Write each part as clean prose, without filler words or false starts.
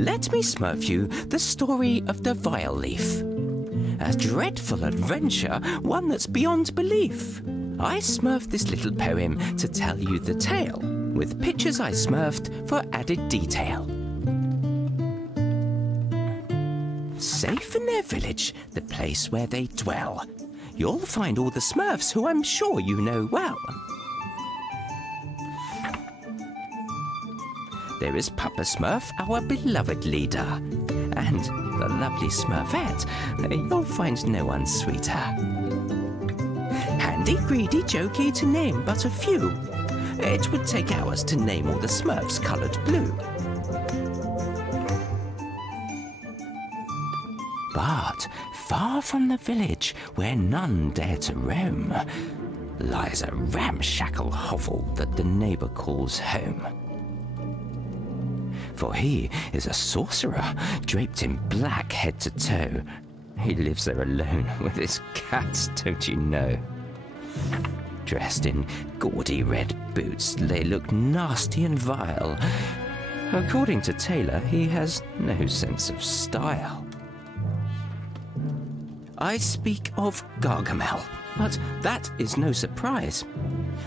let me smurf you the story of the Vileaf. A dreadful adventure, one that's beyond belief. I smurfed this little poem to tell you the tale, with pictures I smurfed for added detail. Safe in their village, the place where they dwell, you'll find all the Smurfs who I'm sure you know well. There is Papa Smurf, our beloved leader, and the lovely Smurfette. You'll find no one sweeter. Handy, greedy, jokey, to name but a few. It would take hours to name all the Smurfs coloured blue. But far from the village, where none dare to roam, lies a ramshackle hovel that the neighbour calls home. For he is a sorcerer, draped in black head to toe. He lives there alone with his cats, don't you know? Dressed in gaudy red boots, they look nasty and vile. According to Taylor, he has no sense of style. I speak of Gargamel, but that is no surprise.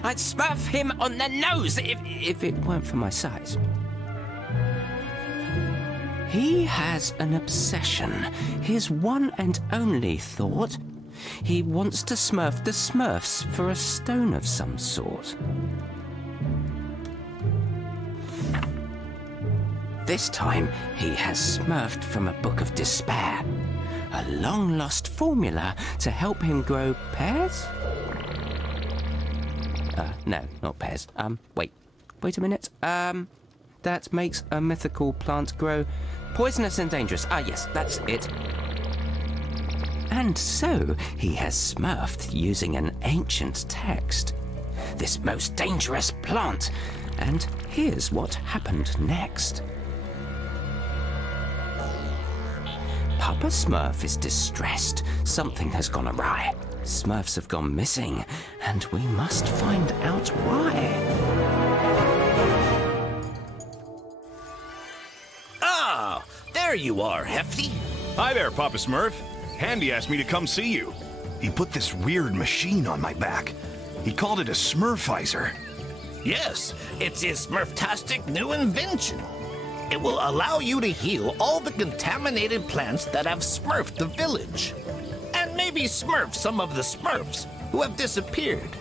I'd smurf him on the nose if it weren't for my size. He has an obsession, his one and only thought. He wants to smurf the Smurfs for a stone of some sort. This time, he has smurfed from a book of despair. A long-lost formula to help him grow pears? No, not pears. Wait a minute. That makes a mythical plant grow poisonous and dangerous. Ah, yes, that's it. And so he has smurfed using an ancient text. This most dangerous plant. And here's what happened next. Papa Smurf is distressed. Something has gone awry. Smurfs have gone missing, and we must find out why. There you are, Hefty. Hi there, Papa Smurf. Handy asked me to come see you. He put this weird machine on my back. He called it a Smurfizer. Yes, it's his Smurftastic new invention. It will allow you to heal all the contaminated plants that have smurfed the village. And maybe smurf some of the Smurfs who have disappeared.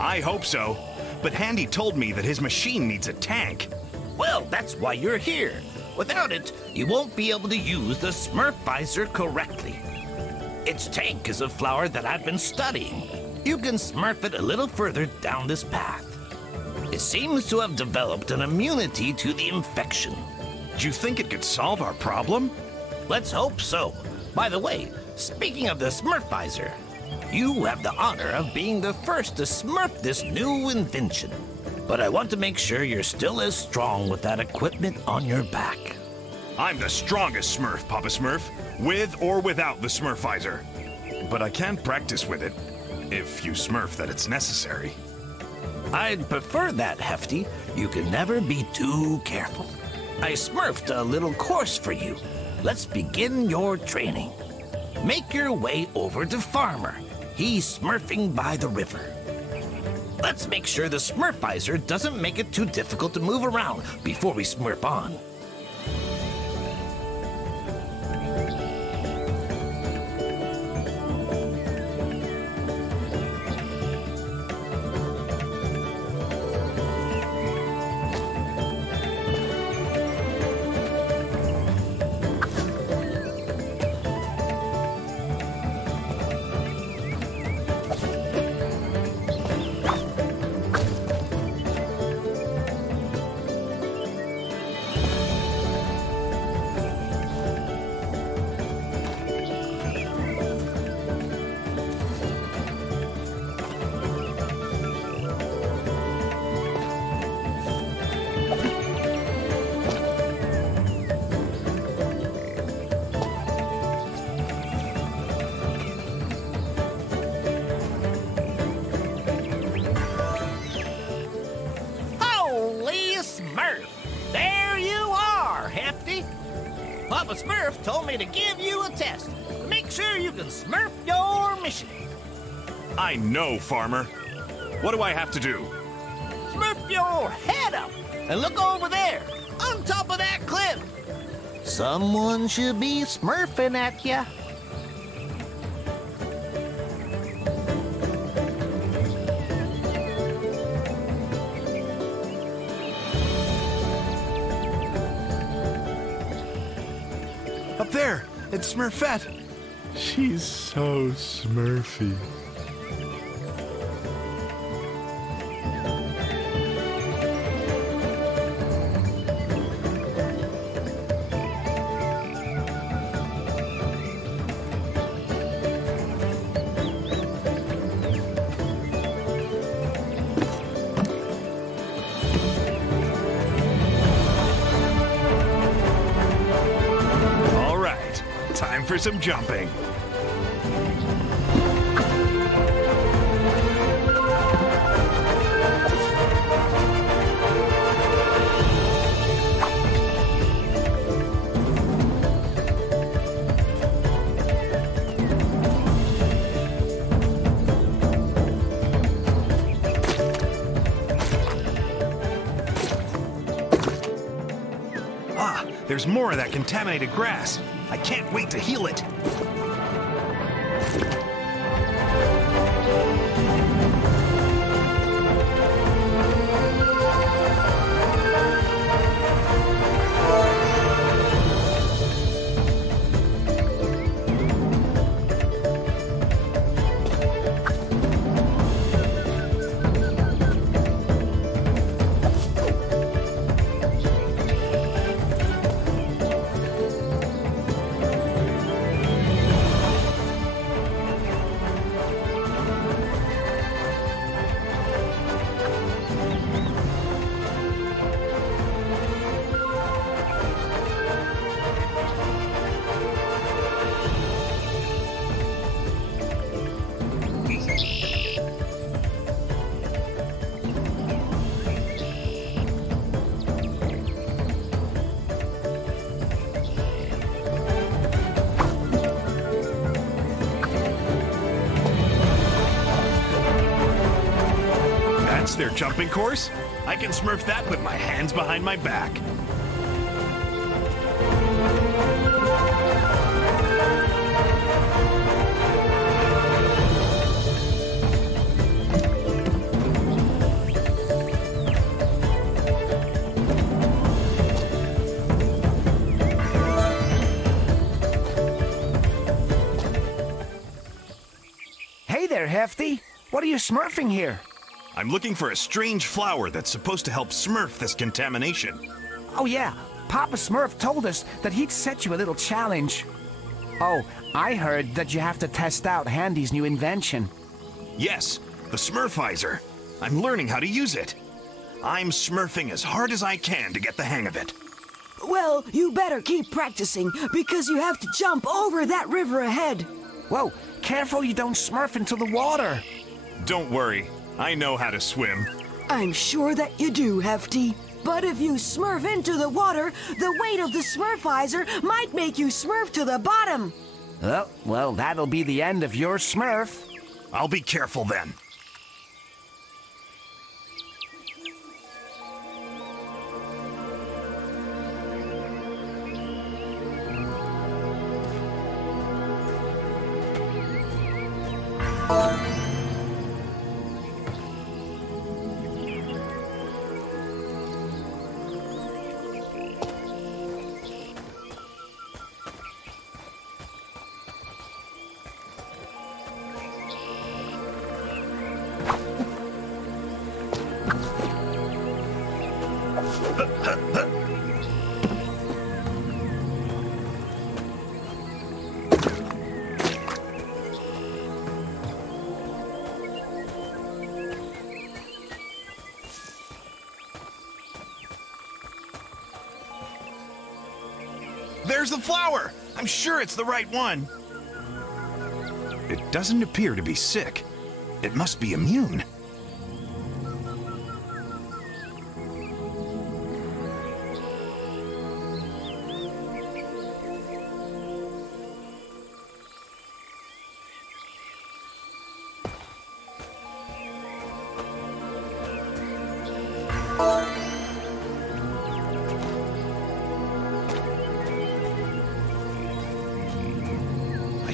I hope so. But Handy told me that his machine needs a tank. Well, that's why you're here. Without it, you won't be able to use the Smurfizer correctly. Its tank is a flower that I've been studying. You can smurf it a little further down this path. It seems to have developed an immunity to the infection. Do you think it could solve our problem? Let's hope so. By the way, speaking of the Smurfizer, you have the honor of being the first to smurf this new invention. But I want to make sure you're still as strong with that equipment on your back. I'm the strongest Smurf, Papa Smurf, with or without the Smurfizer. But I can practice with it, if you smurf that it's necessary. I'd prefer that, Hefty. You can never be too careful. I smurfed a little course for you. Let's begin your training. Make your way over to Farmer. He's smurfing by the river. Let's make sure the Smurfizer doesn't make it too difficult to move around before we smurf on. Papa Smurf told me to give you a test to make sure you can Smurf your mission. I know, Farmer. What do I have to do? Smurf your head up and look over there, on top of that cliff. Someone should be smurfing at ya. Up there, it's Smurfette. She's so smurfy. Time for some jumping. Ah, there's more of that contaminated grass. I can't wait to heal it. Their jumping course? I can Smurf that with my hands behind my back. Hey there, Hefty. What are you smurfing here? I'm looking for a strange flower that's supposed to help Smurf this contamination. Oh yeah, Papa Smurf told us that he'd set you a little challenge. Oh, I heard that you have to test out Handy's new invention. Yes, the Smurfizer. I'm learning how to use it. I'm smurfing as hard as I can to get the hang of it. Well, you better keep practicing because you have to jump over that river ahead. Whoa, careful you don't smurf into the water. Don't worry. I know how to swim. I'm sure that you do, Hefty. But if you smurf into the water, the weight of the Smurfizer might make you smurf to the bottom. Oh, well, that'll be the end of your Smurf. I'll be careful then. There's the flower! I'm sure it's the right one. It doesn't appear to be sick. It must be immune.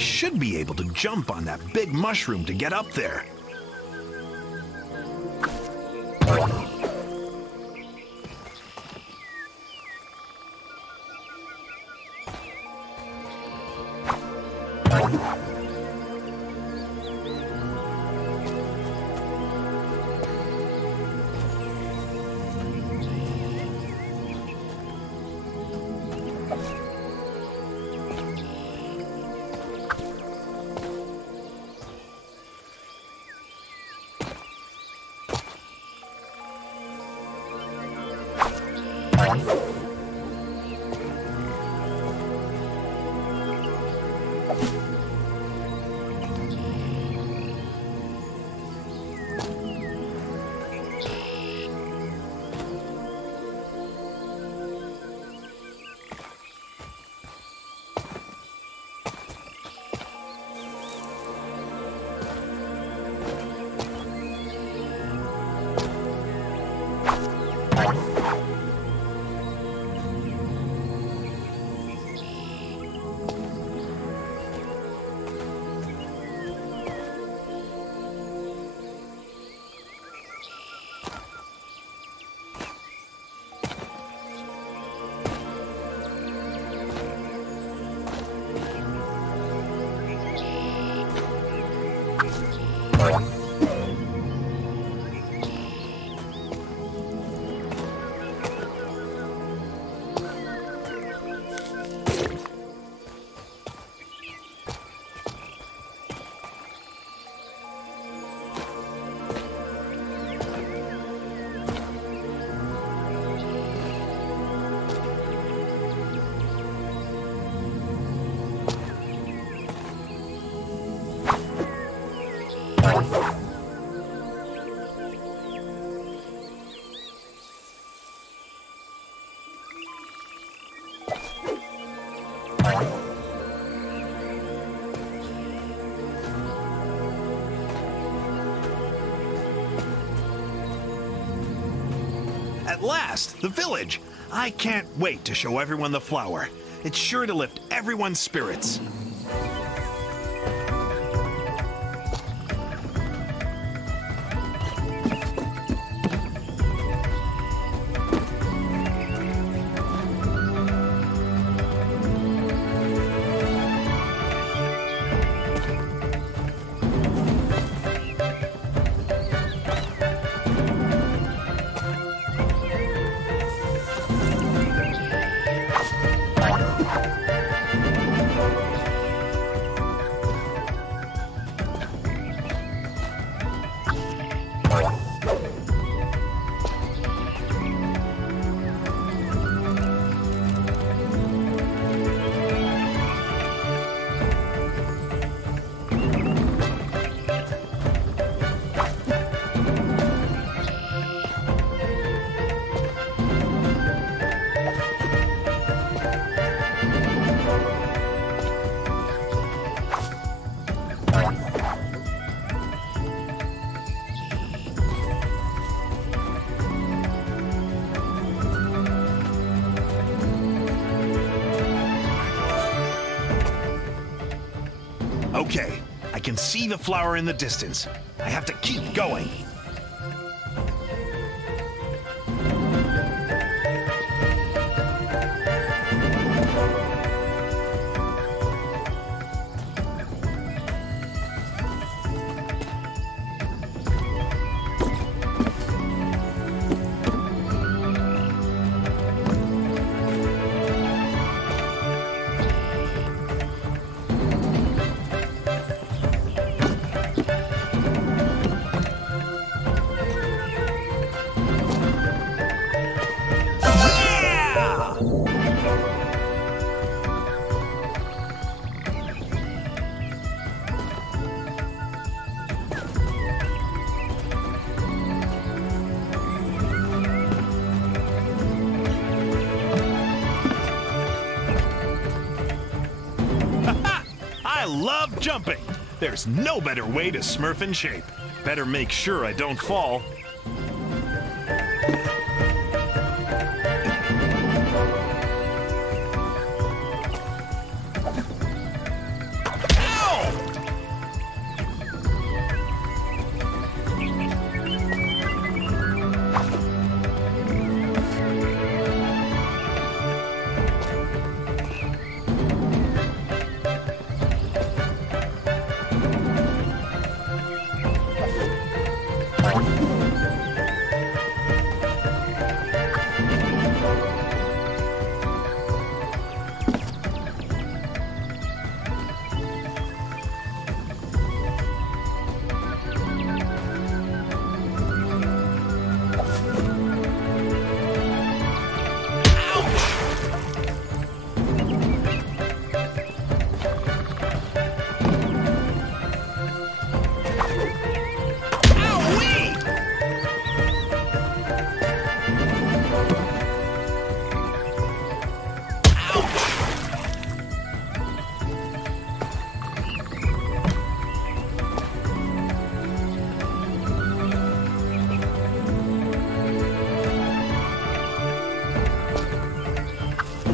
should be able to jump on that big mushroom to get up there. At last, the village! I can't wait to show everyone the flower. It's sure to lift everyone's spirits. Okay, I can see the flower in the distance. I have to keep going. I love jumping. There's no better way to Smurf in shape. Better make sure I don't fall.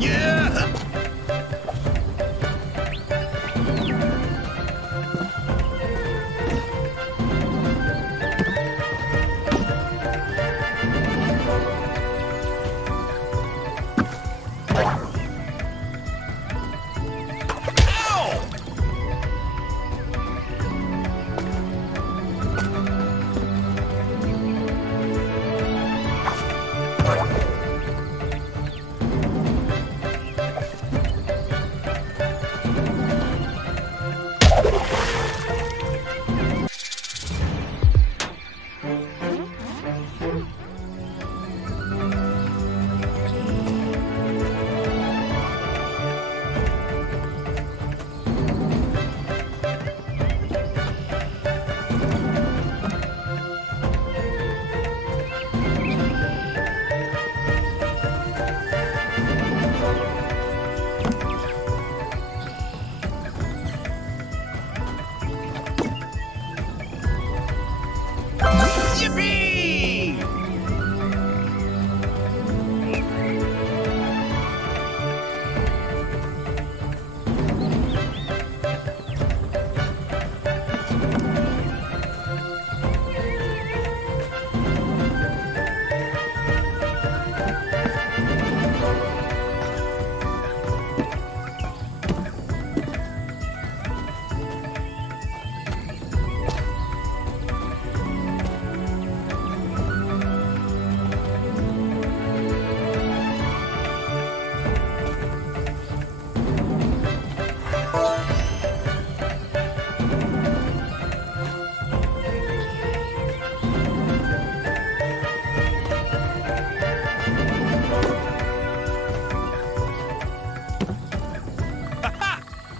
Yeah!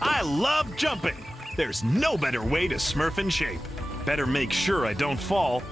I love jumping. There's no better way to Smurf in shape. Better make sure I don't fall.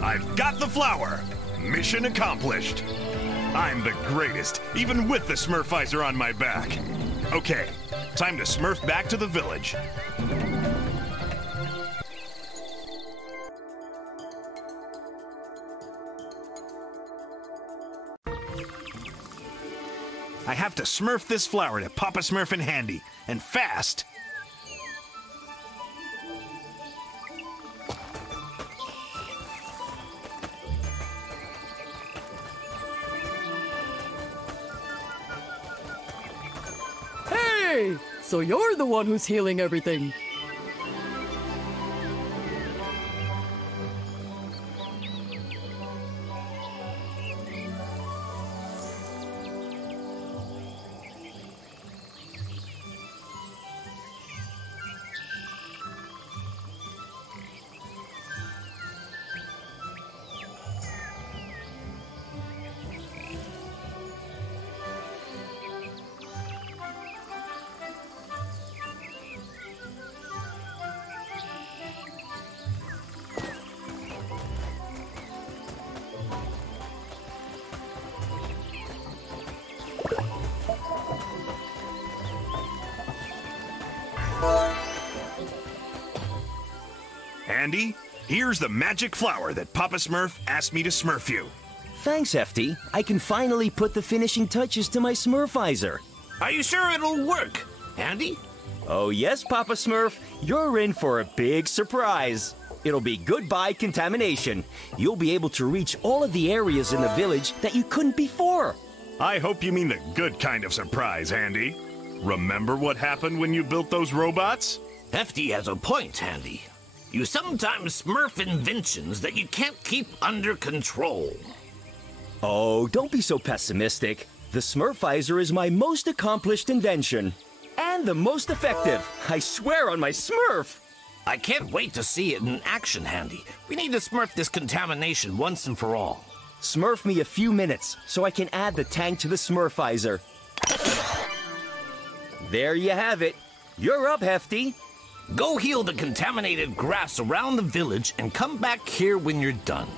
I've got the flower! Mission accomplished! I'm the greatest, even with the Smurfizer on my back. Okay, time to Smurf back to the village. I have to Smurf this flower to Papa Smurf in handy, and fast! Hey! So you're the one who's healing everything. Andy, here's the magic flower that Papa Smurf asked me to Smurf you. Thanks, Hefty. I can finally put the finishing touches to my Smurfizer. Are you sure it'll work, Andy? Oh yes, Papa Smurf. You're in for a big surprise. It'll be goodbye contamination. You'll be able to reach all of the areas in the village that you couldn't before. I hope you mean the good kind of surprise, Andy. Remember what happened when you built those robots? Hefty has a point, Andy. You sometimes smurf inventions that you can't keep under control. Oh, don't be so pessimistic. The Smurfizer is my most accomplished invention. And the most effective. I swear on my Smurf. I can't wait to see it in action, Handy. We need to smurf this contamination once and for all. Smurf me a few minutes so I can add the tank to the Smurfizer. There you have it. You're up, Hefty. Go heal the contaminated grass around the village and come back here when you're done.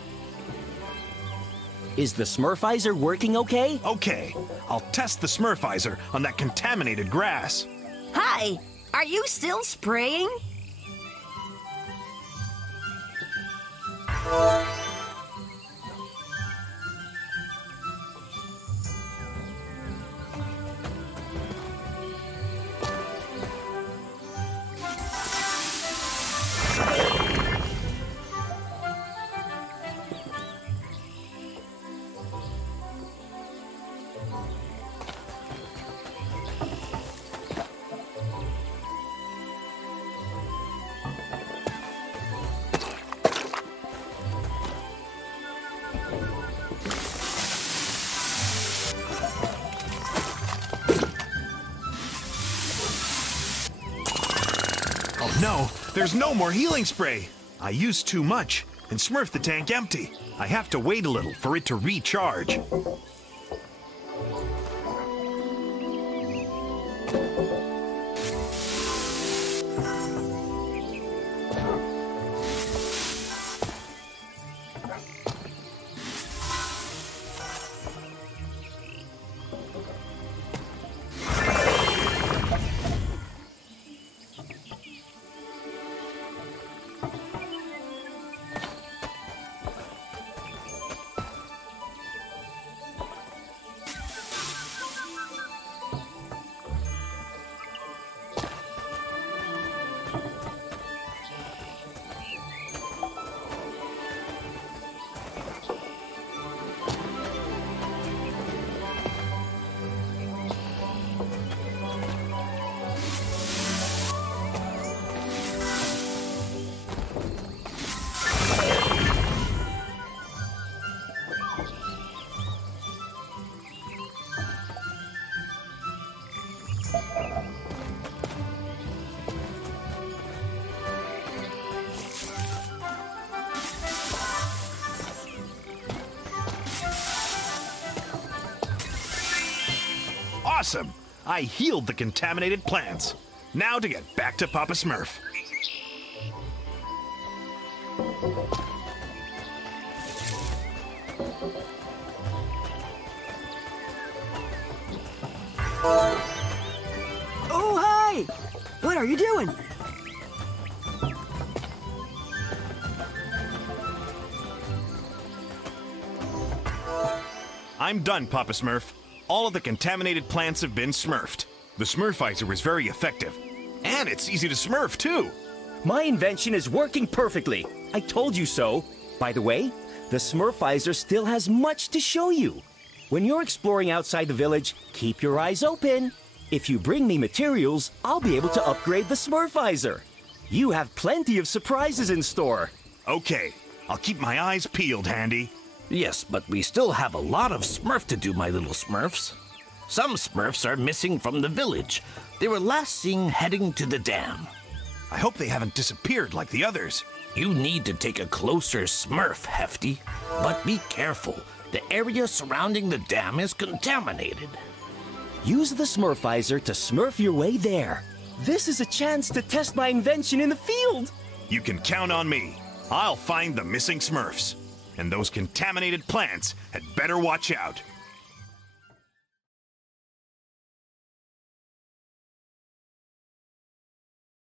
Is the Smurfizer working okay? Okay, I'll test the Smurfizer on that contaminated grass. Hi, are you still spraying? Oh no, there's no more healing spray. I used too much and smurfed the tank empty. I have to wait a little for it to recharge. Awesome! I healed the contaminated plants. Now to get back to Papa Smurf. Oh, hi! What are you doing? I'm done, Papa Smurf. All of the contaminated plants have been smurfed. The Smurfizer is very effective. And it's easy to smurf, too. My invention is working perfectly. I told you so. By the way, the Smurfizer still has much to show you. When you're exploring outside the village, keep your eyes open. If you bring me materials, I'll be able to upgrade the Smurfizer. You have plenty of surprises in store. Okay, I'll keep my eyes peeled, Handy. Yes, but we still have a lot of Smurf to do, my little Smurfs. Some Smurfs are missing from the village. They were last seen heading to the dam. I hope they haven't disappeared like the others. You need to take a closer Smurf, Hefty. But be careful. The area surrounding the dam is contaminated. Use the Smurfizer to smurf your way there. This is a chance to test my invention in the field. You can count on me. I'll find the missing Smurfs. And those contaminated plants had better watch out.